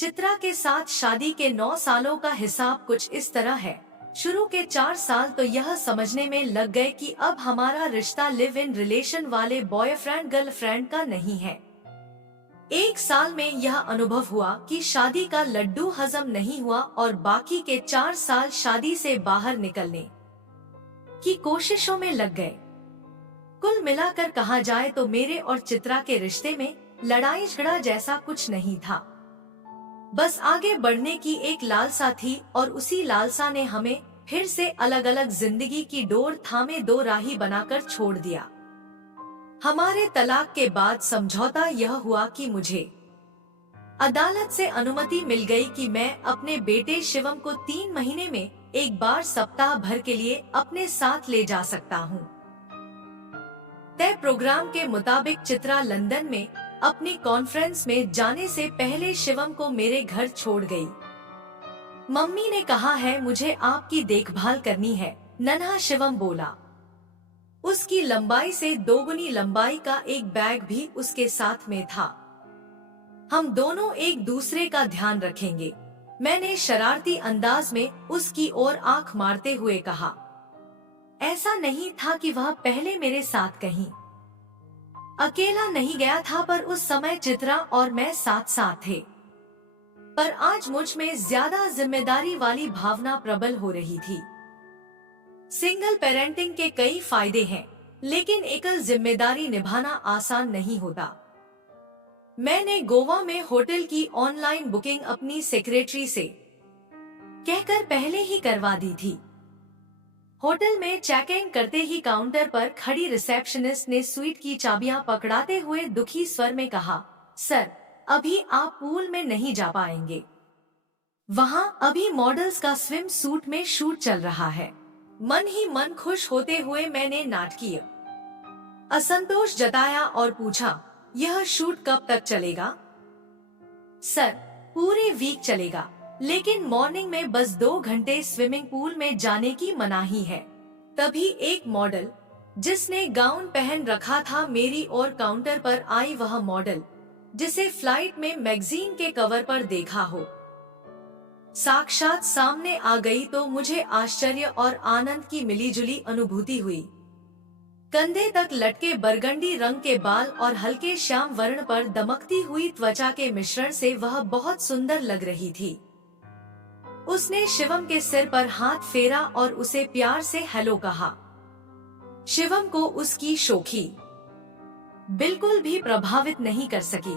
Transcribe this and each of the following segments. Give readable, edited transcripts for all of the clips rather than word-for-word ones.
चित्रा के साथ शादी के 9 सालों का हिसाब कुछ इस तरह है। शुरू के 4 साल तो यह समझने में लग गए कि अब हमारा रिश्ता लिव इन रिलेशन वाले बॉयफ्रेंड गर्लफ्रेंड का नहीं है। 1 साल में यह अनुभव हुआ कि शादी का लड्डू हजम नहीं हुआ और बाकी के 4 साल शादी से बाहर निकलने की कोशिशों में लग गए। कुल मिलाकर कहा जाए तो मेरे और चित्रा के रिश्ते में लड़ाई झगड़ा जैसा कुछ नहीं था, बस आगे बढ़ने की एक लालसा थी और उसी लालसा ने हमें फिर से अलग अलग जिंदगी की डोर थामे दो राही बनाकर छोड़ दिया। हमारे तलाक के बाद समझौता यह हुआ कि मुझे अदालत से अनुमति मिल गई कि मैं अपने बेटे शिवम को 3 महीने में एक बार सप्ताह भर के लिए अपने साथ ले जा सकता हूँ। तय प्रोग्राम के मुताबिक चित्रा लंदन में अपनी कॉन्फ्रेंस में जाने से पहले शिवम को मेरे घर छोड़ गई। मम्मी ने कहा है मुझे आपकी देखभाल करनी है, नन्हा शिवम बोला। उसकी लंबाई से 2 गुनी लंबाई का एक बैग भी उसके साथ में था। हम दोनों एक दूसरे का ध्यान रखेंगे, मैंने शरारती अंदाज में उसकी ओर आंख मारते हुए कहा। ऐसा नहीं था कि वह पहले मेरे साथ कहीं अकेला नहीं गया था, पर उस समय चित्रा और मैं साथ साथ थे। पर आज मुझ में ज्यादा जिम्मेदारी वाली भावना प्रबल हो रही थी। सिंगल पेरेंटिंग के कई फायदे हैं, लेकिन एकल जिम्मेदारी निभाना आसान नहीं होता। मैंने गोवा में होटल की ऑनलाइन बुकिंग अपनी सेक्रेटरी से कहकर पहले ही करवा दी थी। होटल में चेक इन करते ही काउंटर पर खड़ी रिसेप्शनिस्ट ने स्वीट की चाबियां पकड़ाते हुए दुखी स्वर में कहा, सर अभी आप पूल में नहीं जा पाएंगे, वहां अभी मॉडल्स का स्विम सूट में शूट चल रहा है। मन ही मन खुश होते हुए मैंने नाटकीय असंतोष जताया और पूछा, यह शूट कब तक चलेगा? सर पूरे वीक चलेगा, लेकिन मॉर्निंग में बस 2 घंटे स्विमिंग पूल में जाने की मनाही है। तभी एक मॉडल जिसने गाउन पहन रखा था मेरी और काउंटर पर आई, वह मॉडल जिसे फ्लाइट में मैगजीन के कवर पर देखा हो, साक्षात सामने आ गई तो मुझे आश्चर्य और आनंद की मिलीजुली अनुभूति हुई। कंधे तक लटके बरगंडी रंग के बाल और हल्के श्याम वर्ण पर दमकती हुई त्वचा के मिश्रण से वह बहुत सुंदर लग रही थी। उसने शिवम के सिर पर हाथ फेरा और उसे प्यार से हेलो कहा। शिवम को उसकी शोखी बिल्कुल भी प्रभावित नहीं कर सकी।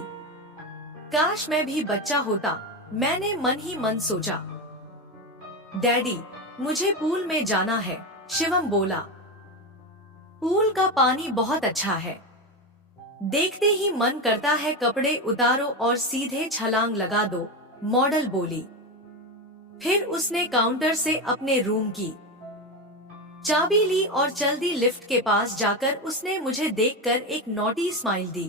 काश मैं भी बच्चा होता, मैंने मन ही मन सोचा। डैडी मुझे पूल में जाना है, शिवम बोला। पूल का पानी बहुत अच्छा है, देखते ही मन करता है कपड़े उतारो और सीधे छलांग लगा दो, मॉडल बोली। फिर उसने काउंटर से अपने रूम की चाबी ली और चल दी। लिफ्ट के पास जाकर उसने मुझे देखकर एक नॉटी स्माइल दी।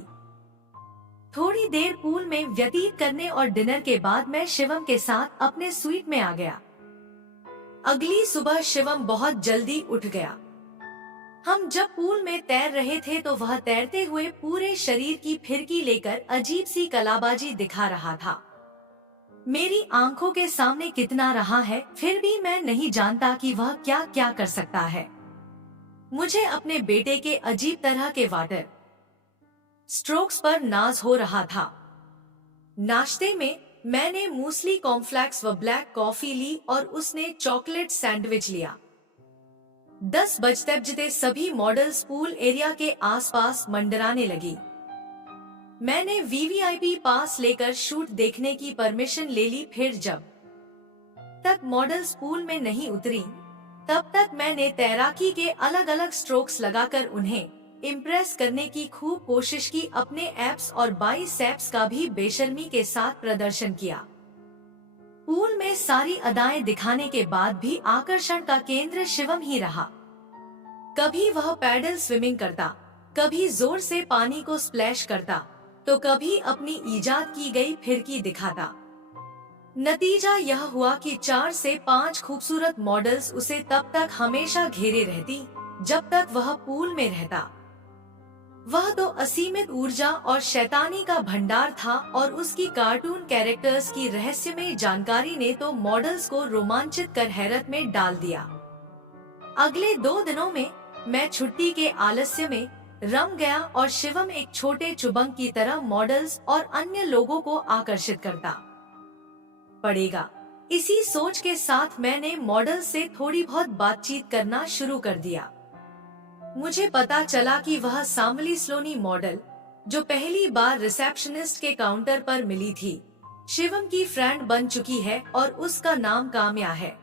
थोड़ी देर पूल में व्यतीत करने और डिनर के बाद मैं शिवम के साथ अपने स्वीट में आ गया। अगली सुबह शिवम बहुत जल्दी उठ गया। हम जब पूल में तैर रहे थे तो वह तैरते हुए पूरे शरीर की फिरकी लेकर अजीब सी कलाबाजी दिखा रहा था। मेरी आंखों के सामने कितना रहा है, फिर भी मैं नहीं जानता कि वह क्या क्या कर सकता है। मुझे अपने बेटे के अजीब तरह के वाटर स्ट्रोक्स पर नाज हो रहा था। नाश्ते में मैंने मूसली, कॉर्नफ्लेक्स व ब्लैक कॉफी ली और उसने चॉकलेट सैंडविच लिया। 10 बजते सभी मॉडल्स पूल एरिया के आसपास मंडराने लगी। मैंने वीवीआईपी पास लेकर शूट देखने की परमिशन ले ली। फिर जब तक मॉडल्स पूल में नहीं उतरी, तब तक मैंने तैराकी के अलग अलग स्ट्रोक्स लगाकर उन्हें इम्प्रेस करने की खूब कोशिश की। अपने एब्स और बाइसेप्स का भी बेशर्मी के साथ प्रदर्शन किया। पूल में सारी अदाएं दिखाने के बाद भी आकर्षण का केंद्र शिवम ही रहा। कभी वह पैडल स्विमिंग करता, कभी जोर से पानी को स्प्लैश करता, तो कभी अपनी इजाद की गई फिरकी दिखाता। नतीजा यह हुआ कि 4 से 5 खूबसूरत मॉडल्स उसे तब तक हमेशा घेरे रहती जब तक वह पूल में रहता। वह तो असीमित ऊर्जा और शैतानी का भंडार था और उसकी कार्टून कैरेक्टर्स की रहस्यमय जानकारी ने तो मॉडल्स को रोमांचित कर हैरत में डाल दिया। अगले 2 दिनों में मैं छुट्टी के आलस्य में रम गया और शिवम एक छोटे चुबंग की तरह मॉडल्स और अन्य लोगों को आकर्षित करता पड़ेगा। इसी सोच के साथ मैंने मॉडल से थोड़ी बहुत बातचीत करना शुरू कर दिया। मुझे पता चला कि वह सांवली स्लोनी मॉडल, जो पहली बार रिसेप्शनिस्ट के काउंटर पर मिली थी, शिवम की फ्रेंड बन चुकी है और उसका नाम काम्या है।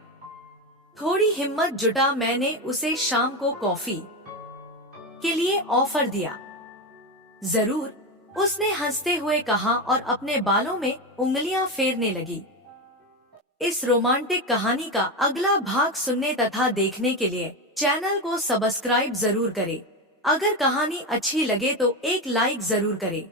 थोड़ी हिम्मत जुटा मैंने उसे शाम को कॉफी के लिए ऑफर दिया। जरूर, उसने हंसते हुए कहा और अपने बालों में उंगलियां फेरने लगी। इस रोमांटिक कहानी का अगला भाग सुनने तथा देखने के लिए चैनल को सब्सक्राइब जरूर करें। अगर कहानी अच्छी लगे तो एक लाइक जरूर करें।